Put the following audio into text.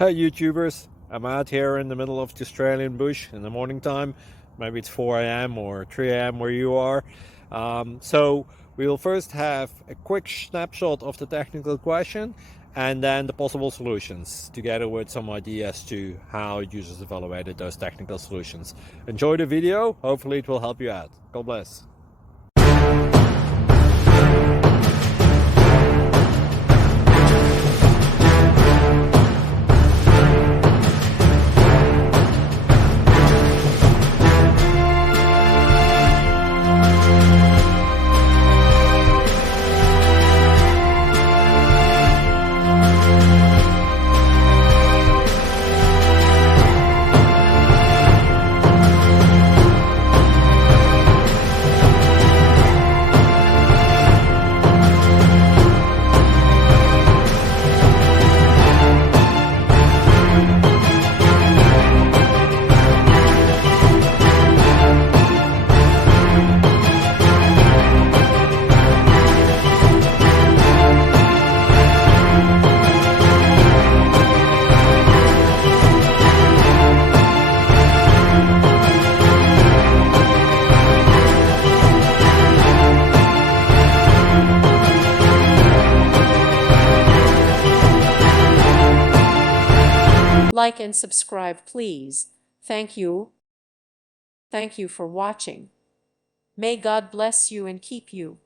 Hey YouTubers, I'm out here in the middle of the Australian bush in the morning time. Maybe it's 4 a.m. or 3 a.m. where you are. So we'll first have a quick snapshot of the technical question and then the possible solutions, together with some ideas to how users evaluated those technical solutions. Enjoy the video, hopefully it will help you out. God bless. Like and subscribe, please. Thank you. Thank you for watching. May God bless you and keep you.